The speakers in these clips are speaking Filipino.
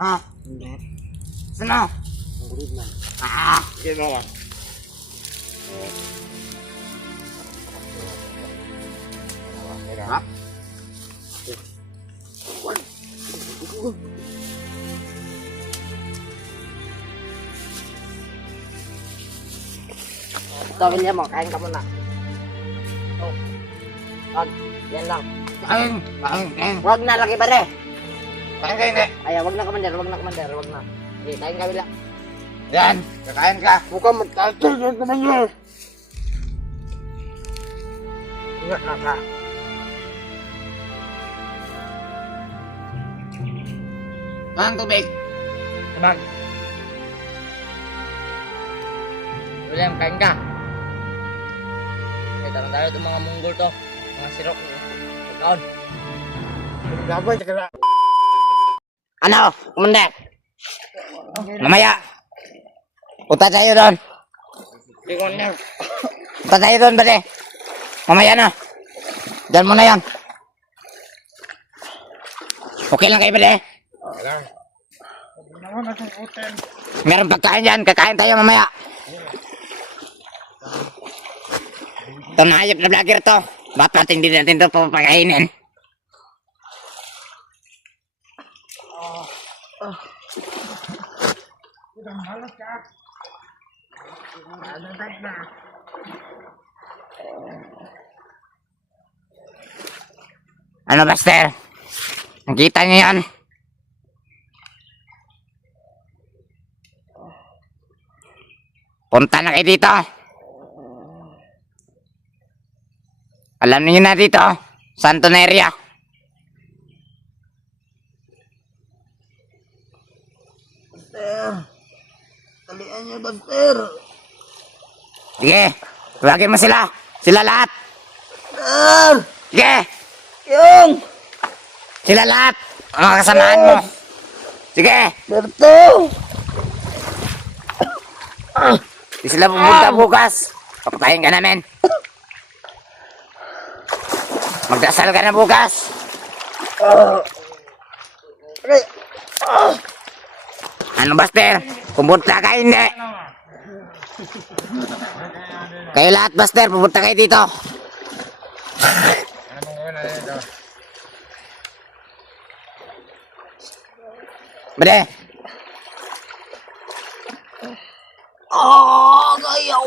Ha? Hindi. Sino? Ang gulid man. Sige mo ka. Ha? Ito, William mo. Kain ka muna. Ito. Wag. Yan lang. Kain. Wag na, laki ba rin? Hindi. Ay, wag na, Commander. Wag na, Commander. Wag na. Okay, kain ka, William. Yan, kakain ka. Mukhang magtatal yun naman yun. Ingat na ka. Ang tubig. Sabag. William, kain ka. Okay, tarang tayo itong mga munggol to. Mga sirok. Pagkaon. Gabay, tsaka Ano? Commander. mamaya. Punta tayo doon. Hindi, Commander. Punta tayo doon, bale. Mamaya na. Diyan mo na yan. Okay lang kayo, bale. Meron pagkain dyan. Kakain tayo mamaya. Ito na hayop na vlogger to. Ba't hindi natin ito papakainin? Ano, Buster? Nakita niyo yan? Punta na kayo dito. Alam niyo na dito, Santo na area. Talian niyo, Buster. Sige, tawagin mo sila. Sila lahat. Sige, Yung! sila lahat. Mga kasamahan mo. Sige, Berto! di sila pumunta bukas. Papatayin ka namin. Magdasal ka na bukas. Ano, Buster? Pumunta ka, hindi. Kayo lahat, Buster, pumunta kayo dito. Bade, Kayaw!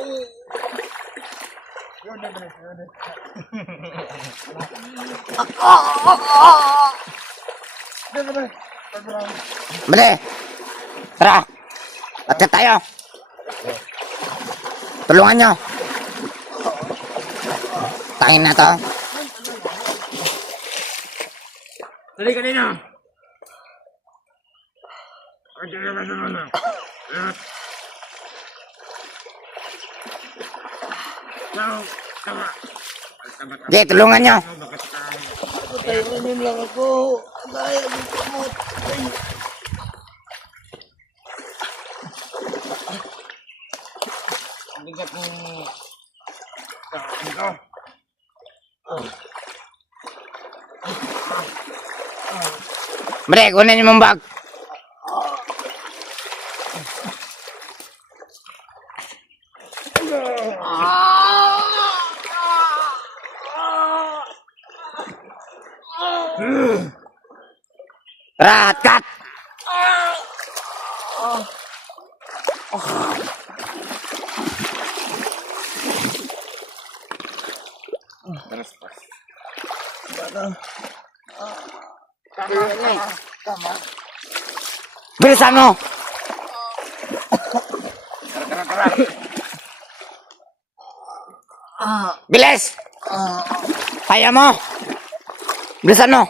bade. Tara. Atlet tayo. Tulungan nyo. Tangin na to. Dali ka nina! Sige, tulungan nyo. Patayin lang ako. Daya ng kamot. Ang bigat ng... Ito. Bade, kunin yung mong bag. Tara, cut. Bilisan mo. Bilis. Kaya mo. Bilisan mo.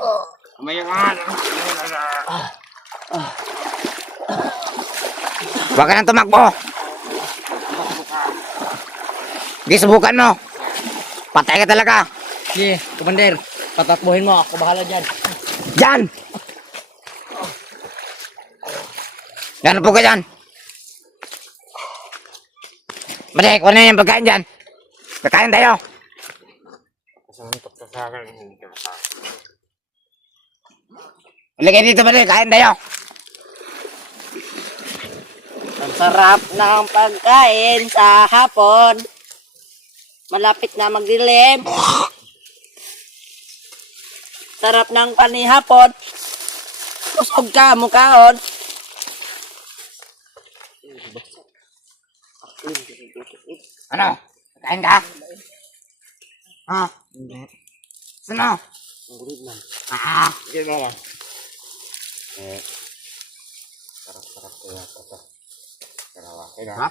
Huwag ka nang tumakbo. Sige, subukan mo. Patay ka talaga. Sige, Commander. Tatakbuhin mo. Ako bahala dyan. Diyan! Yan po ka dyan. Bade, kuha na yung pagkain dyan. Kakain tayo. Halika dito, bade. Kain tayo. Ang sarap ng pagkain sa hapon. Malapit na magdilim. Sarap ng panihapon. Kusog ka, mukhaon. Ano? Kain ka? Ha? Sino? Ah, Sige mo lang. sarap kaya ito. Karawa. Ha?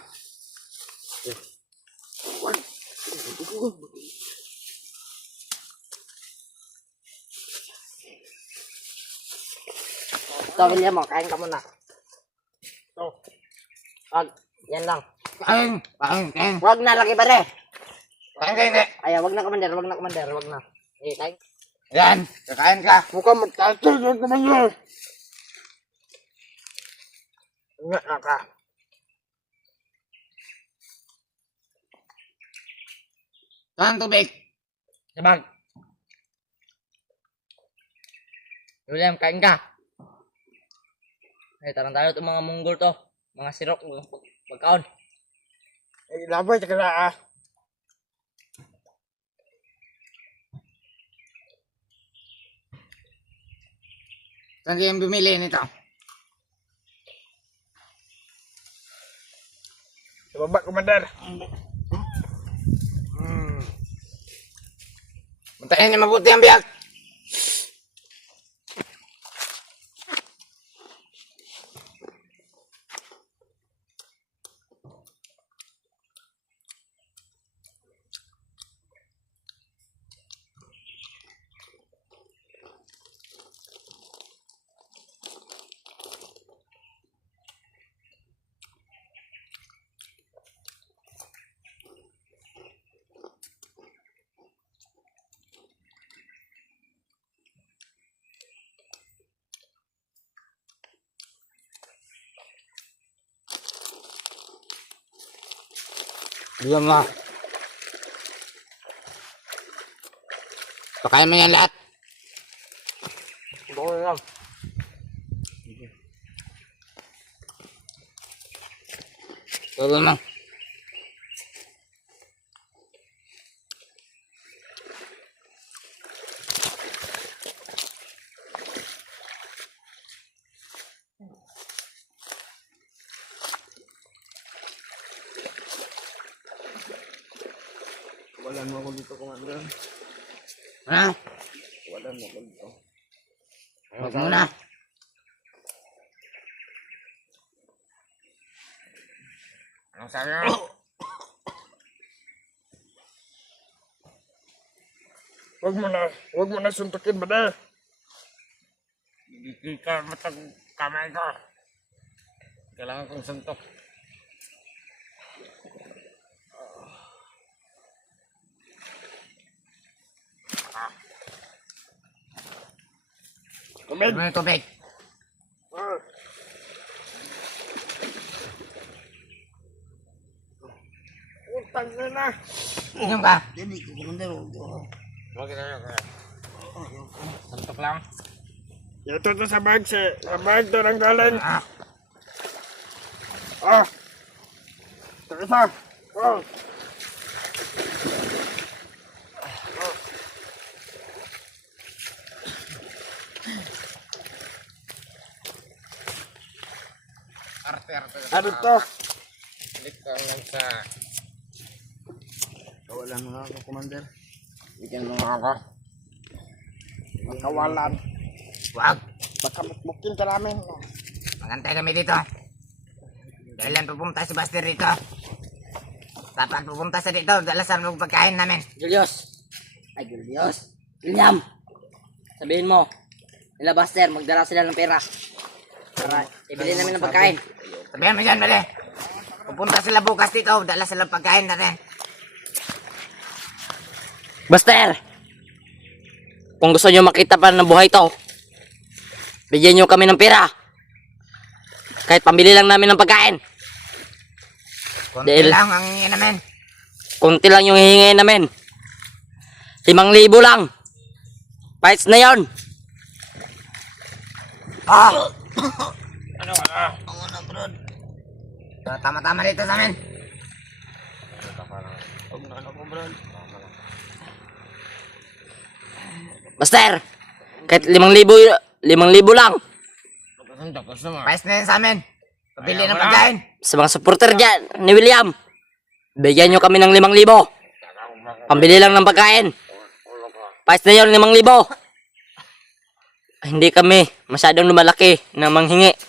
Ito, William mo. Kain ka muna. Ito. Wag. Yan lang. Kain. Wag na, laki ba rin? Kain. Ayaw, wag na, Commander. Wag na. Eh, kain. Yan, kakain ka. Mukhang magtatil yung Commander. Nga na ka. Saan tubig? Sabag. William, kain ka. Ay, tarang tayo itong mga munggol to. Mga sirok, magkaon. Ay, labay, tsaka na ah. Saan kayong bumili nito? Sa baba, Commander. Muntahin niyo mabuti ang biyak. Diyan mo. Pakain mo yan lahat. Bako na lang. Tulong mo. Wala mo ako dito, Commander. Ha? Wala mo ako dito. Huwag muna. Anong sabi mo? Wag mo na suntukin ba na? Hindi ka matag kamay ko. Kailangan kong suntok. Tubig. Ano yung tubig? Utang na na. Inom ka? Hindi ko, Commander. Huwag na yun. Suntok lang. Ito to sa bag, sa bag to ng galing. Ah. Ito isa. Oh. Arte. Ano to? Balik ka lang sa... Kawalan mo nga ako, Commander. Bigyan mo nga ako. Kawalan. Huwag. Baka mukmukin ka namin. Magantay kami dito. Dahil lang pupunta si Buster dito. Dapat pupunta sa dito. Dalasan mo pagkain namin. Julius. Ay, Julius. William. Sabihin mo. Nila Buster, magdala sila ng pera. Para ibili namin ng pagkain. Sabihan mo dyan, bali. Pupunta sila bukas dito. Dala sila pagkain natin. Buster! Kung gusto nyo makita pa ng buhay to, bigyan nyo kami ng pera. Kahit pambili lang namin ng pagkain. Kunti Dahil- lang ang hingin namin. Kunti lang yung hihingin namin. 5,000 lang. Fights na yon. Ah! Ano? So, tama-tama dito sa amin. Master, kahit 5,000 lang. Pais na yun sa amin. Pabili ng pagkain. Sa mga supporter dyan, ni William, bigyan nyo kami ng 5,000. Pambili lang ng pagkain. Pais na yun, 5,000. Hindi kami masyadong lumalaki na manghingi.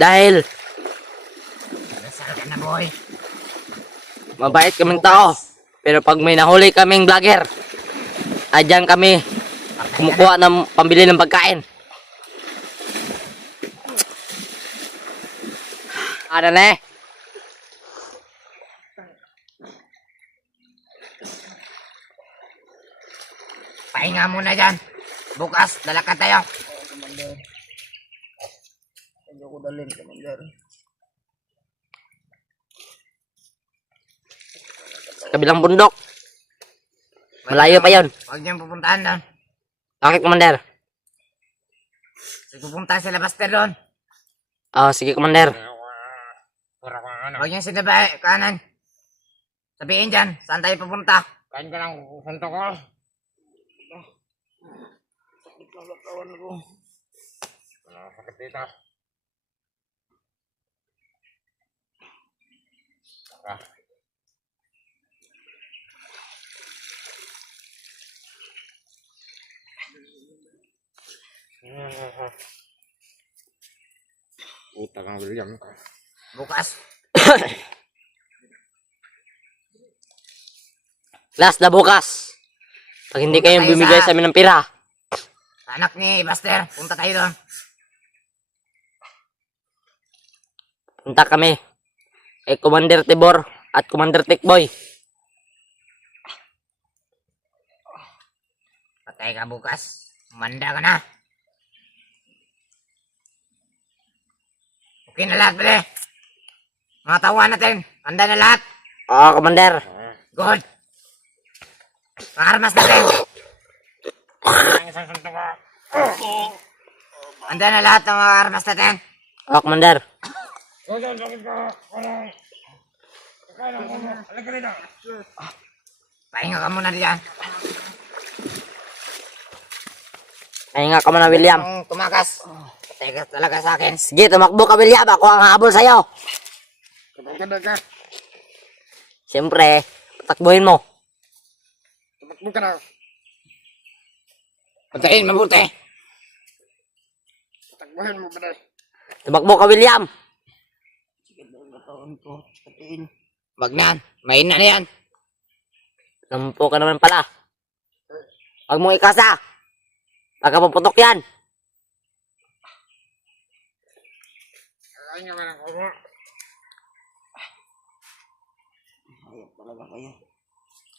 Dahil Nasaan ka na, boy? mabait kaming tao. Pero pag may nahuli kaming vlogger, adyan kami kumukuha ng pambili ng pagkain. Ano na eh? Pahinga muna dyan. Bukas, lalakad tayo. Sa kabilang bundok. Malayo pa yon. Huwag niyong pupuntahan doon. Bakit, Commander? Pupunta sila Buster doon. Oh, sige, Commander. Huwag niyong sinabay kanan. Sabihin dyan, saan tayo pupunta? Kain ka lang, punta ko. Sakit lang sa kawan ko. Sakit dito. Utang ang William. Bukas. Last na bukas. Pag hindi Punta kayo tayo bumigay sa- sa amin ng pira, Anak ni Buster, punta tayo doon. punta kami kay Commander Tibor at Commander Tikboy. Patay ka bukas. Manda ka na. Okay na lahat, pala. Mga tauhan natin. Handa na lahat. Oo, Commander. Good. Mga armas natin. Handa na lahat ng mga armas natin. Oo, Commander. Pahinga ka muna diyan. Pahinga ka muna, William. Kung tumakas. Patay ka talaga sa akin. Sige, tumakbo ka, William. Ako ang habol sa'yo. Siyempre, patakbuhin mo. Tumakbo ka na. Patayin, mabuti. Takbuhin mo ba na? Tumakbo ka, William. Wag na. Mahina na yan. Nampo ka naman pala. Huwag mong ikasa. Baka puputok yan. Kakain ka ng kubo.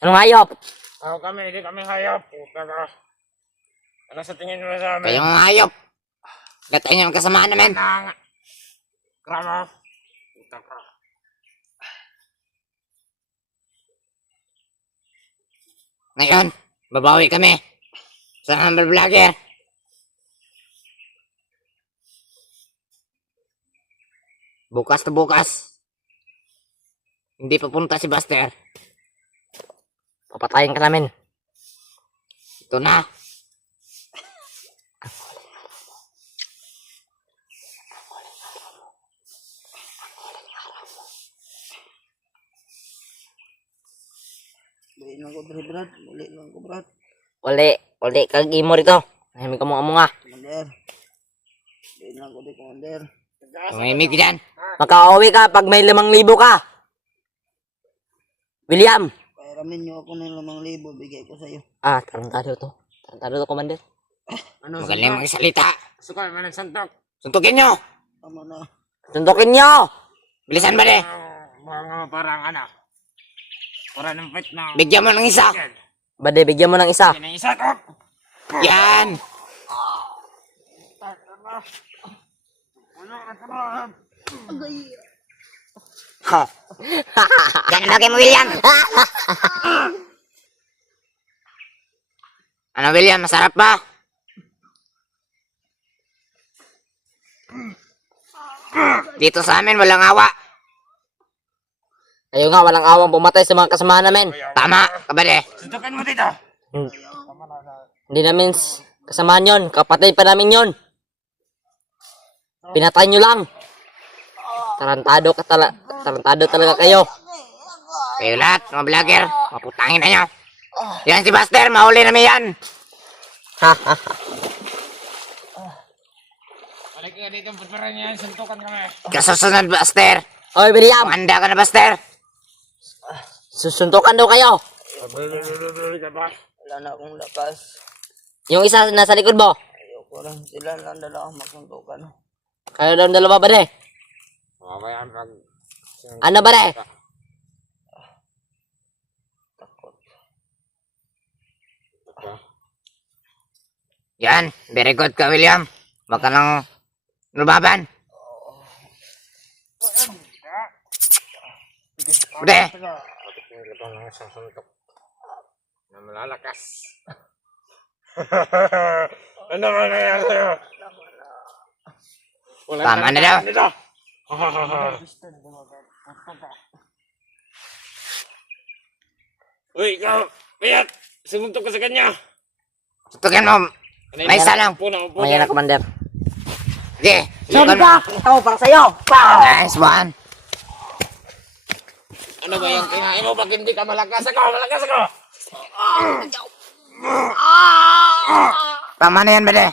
Anong hayop? Ako kami, hindi kami hayop. Puta ka. Ano sa tingin mo sa amin? Kayong mga hayop. Gatay niyo ang kasamaan namin. Krama. Puta ka. Ngayon, babawi kami. Sa humble vlogger. Bukas na bukas. Hindi papunta si Buster. Papatayin ka namin. Ito na. Uli kag imo rito. Nahimik ka mo nga. Tumimik dyan. Makauwi ka pag may 5,000 ka. William. Pairamin nyo ako ng 5,000, bigay ko sa'yo. Ah, tarantado to. Tarantado to, Commander. Magaling magsalita. Sukal man ang santok. Suntukin nyo. Tama na. Tuntukin nyo! Bilisan ba de? Mga parang ano. Para ng pet na. Bigyan mo ng isa. Bade, bigyan mo ng isa. Yan ang isa to. Yan. Yan lagi mo, William. Ano, William? Masarap ba? Dito sa amin, walang awa. Kayo nga, walang awang pumatay sa mga kasamahan namin. Tama, kabade. Suntukan mo dito. Hindi namin kasamahan yon. Kapatid pa namin yon. Pinatay nyo lang. Tarantado talaga kayo. Kayo lahat, mga vlogger, maputangin na nyo. Yan si Buster, mahuli namin yan. Ha, ha, ha. Balik ka dito, pagparan yan. Suntukan kami. Kasusunod, Buster. Oy, William. Handa ka na, Buster. Susuntukan daw kayo. Balik ka ba? Wala na akong lakas. Yung isa nasa likod mo. Ayoko lang. Sila lang dalawa magsuntukan. Kayo daw dalawa ba de? Mamaya pag... Ano ba de? Takot. Yan, very good ka, William. Huwag ka nang lumaban. Bude, Pagpili ko ng isang suntok na malalakas. Ano ba nangyari sa'yo? Walang Tama na daw. dito. Uy, ikaw! Payat! Sumuntok ka sa kanya! tutugan mo. May isa lang. Upo na, upo Maya na. na, Commander. Sige, tutugan mo. Ito, para sa'yo. Nice one. Ano ba yung kinain mo pag hindi ka malakas ako? Malakas ako! Tama na yan, Bude.